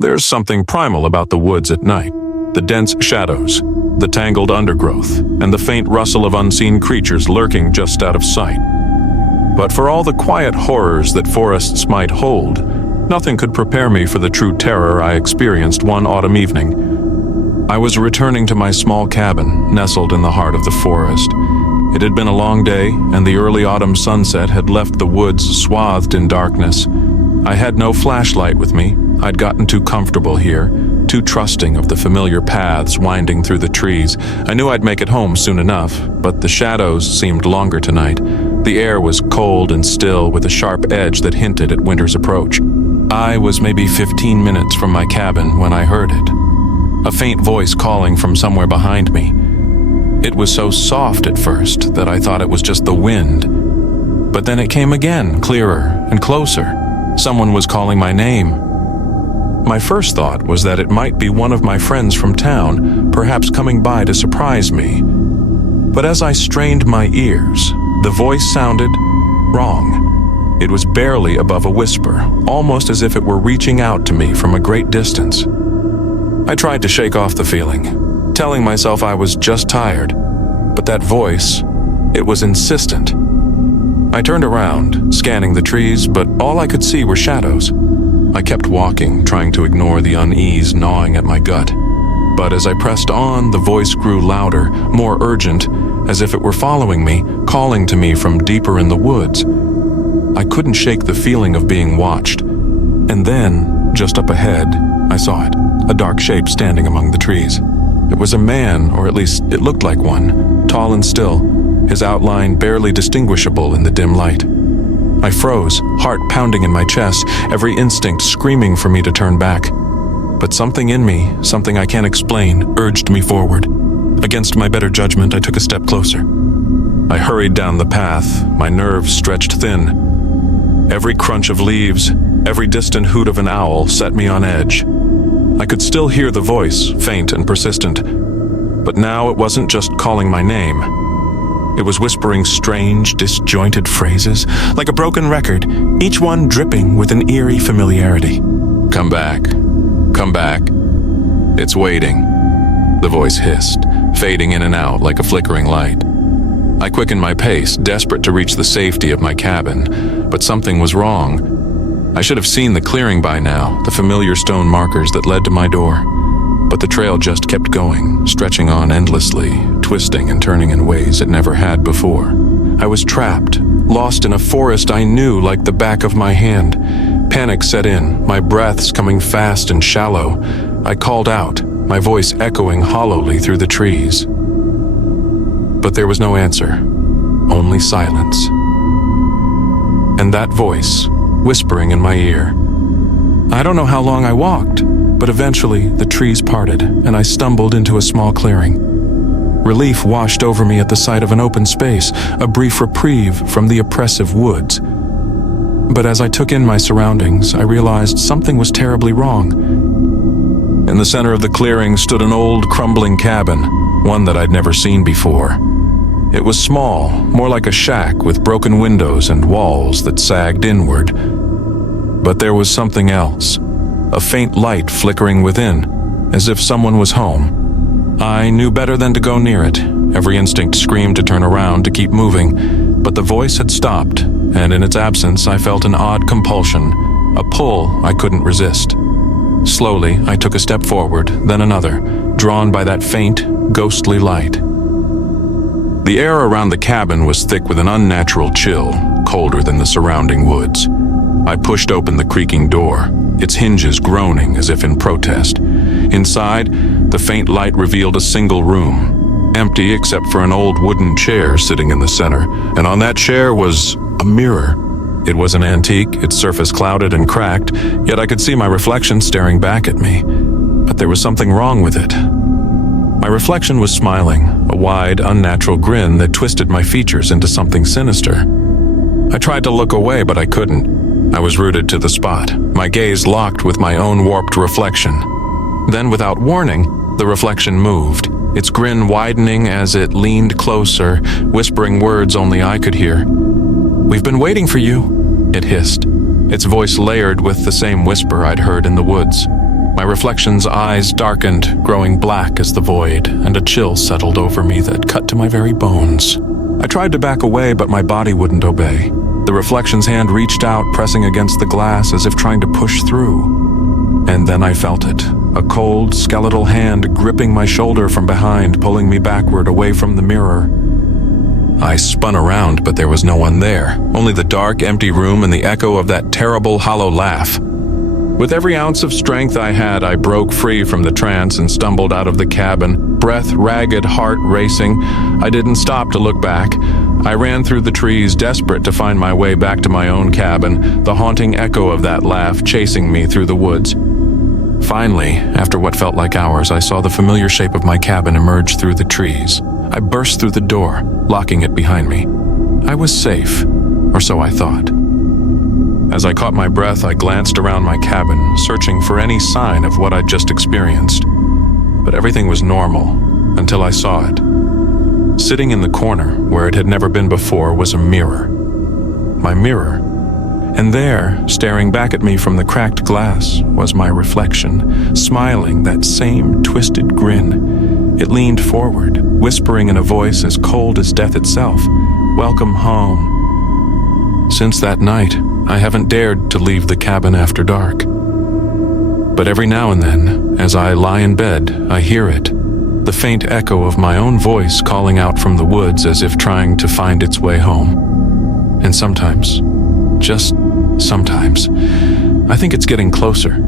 There's something primal about the woods at night. The dense shadows, the tangled undergrowth, and the faint rustle of unseen creatures lurking just out of sight. But for all the quiet horrors that forests might hold, nothing could prepare me for the true terror I experienced one autumn evening. I was returning to my small cabin, nestled in the heart of the forest. It had been a long day, and the early autumn sunset had left the woods swathed in darkness. I had no flashlight with me. I'd gotten too comfortable here, too trusting of the familiar paths winding through the trees. I knew I'd make it home soon enough, but the shadows seemed longer tonight. The air was cold and still, with a sharp edge that hinted at winter's approach. I was maybe 15 minutes from my cabin when I heard it. A faint voice calling from somewhere behind me. It was so soft at first that I thought it was just the wind. But then it came again, clearer and closer. Someone was calling my name. My first thought was that it might be one of my friends from town, perhaps coming by to surprise me. But as I strained my ears, the voice sounded wrong. It was barely above a whisper, almost as if it were reaching out to me from a great distance. I tried to shake off the feeling, telling myself I was just tired. But that voice, it was insistent. I turned around, scanning the trees, but all I could see were shadows. I kept walking, trying to ignore the unease gnawing at my gut. But as I pressed on, the voice grew louder, more urgent, as if it were following me, calling to me from deeper in the woods. I couldn't shake the feeling of being watched. And then, just up ahead, I saw it, a dark shape standing among the trees. It was a man, or at least it looked like one, tall and still, his outline barely distinguishable in the dim light. I froze, heart pounding in my chest, every instinct screaming for me to turn back. But something in me, something I can't explain, urged me forward. Against my better judgment, I took a step closer. I hurried down the path, my nerves stretched thin. Every crunch of leaves, every distant hoot of an owl set me on edge. I could still hear the voice, faint and persistent. But now it wasn't just calling my name. It was whispering strange, disjointed phrases, like a broken record, each one dripping with an eerie familiarity. Come back. Come back. It's waiting, the voice hissed, fading in and out like a flickering light. I quickened my pace, desperate to reach the safety of my cabin, but something was wrong. I should have seen the clearing by now, the familiar stone markers that led to my door. But the trail just kept going, stretching on endlessly, twisting and turning in ways it never had before. I was trapped, lost in a forest I knew like the back of my hand. Panic set in, my breaths coming fast and shallow. I called out, my voice echoing hollowly through the trees. But there was no answer, only silence. And that voice, whispering in my ear. I don't know how long I walked, but eventually the trees parted, and I stumbled into a small clearing. Relief washed over me at the sight of an open space, a brief reprieve from the oppressive woods. But as I took in my surroundings, I realized something was terribly wrong. In the center of the clearing stood an old, crumbling cabin, one that I'd never seen before. It was small, more like a shack with broken windows and walls that sagged inward. But there was something else. A faint light flickering within, as if someone was home. I knew better than to go near it. Every instinct screamed to turn around, to keep moving, but the voice had stopped, and in its absence I felt an odd compulsion, a pull I couldn't resist. Slowly, I took a step forward, then another, drawn by that faint, ghostly light. The air around the cabin was thick with an unnatural chill, colder than the surrounding woods. I pushed open the creaking door, its hinges groaning as if in protest. Inside, the faint light revealed a single room, empty except for an old wooden chair sitting in the center, and on that chair was a mirror. It was an antique, its surface clouded and cracked, yet I could see my reflection staring back at me. But there was something wrong with it. My reflection was smiling, a wide, unnatural grin that twisted my features into something sinister. I tried to look away, but I couldn't. I was rooted to the spot, my gaze locked with my own warped reflection. Then, without warning, the reflection moved, its grin widening as it leaned closer, whispering words only I could hear. "We've been waiting for you," it hissed, its voice layered with the same whisper I'd heard in the woods. My reflection's eyes darkened, growing black as the void, and a chill settled over me that cut to my very bones. I tried to back away, but my body wouldn't obey. The reflection's hand reached out, pressing against the glass as if trying to push through. And then I felt it, a cold, skeletal hand gripping my shoulder from behind, pulling me backward away from the mirror. I spun around, but there was no one there, only the dark, empty room and the echo of that terrible, hollow laugh. With every ounce of strength I had, I broke free from the trance and stumbled out of the cabin, breath ragged, heart racing. I didn't stop to look back. I ran through the trees, desperate to find my way back to my own cabin, the haunting echo of that laugh chasing me through the woods. Finally, after what felt like hours, I saw the familiar shape of my cabin emerge through the trees. I burst through the door, locking it behind me. I was safe, or so I thought. As I caught my breath, I glanced around my cabin, searching for any sign of what I'd just experienced. But everything was normal, until I saw it. Sitting in the corner, where it had never been before, was a mirror. My mirror. And there, staring back at me from the cracked glass, was my reflection, smiling that same twisted grin. It leaned forward, whispering in a voice as cold as death itself, "Welcome home." Since that night, I haven't dared to leave the cabin after dark. But every now and then, as I lie in bed, I hear it, the faint echo of my own voice calling out from the woods as if trying to find its way home. And sometimes, just sometimes, I think it's getting closer.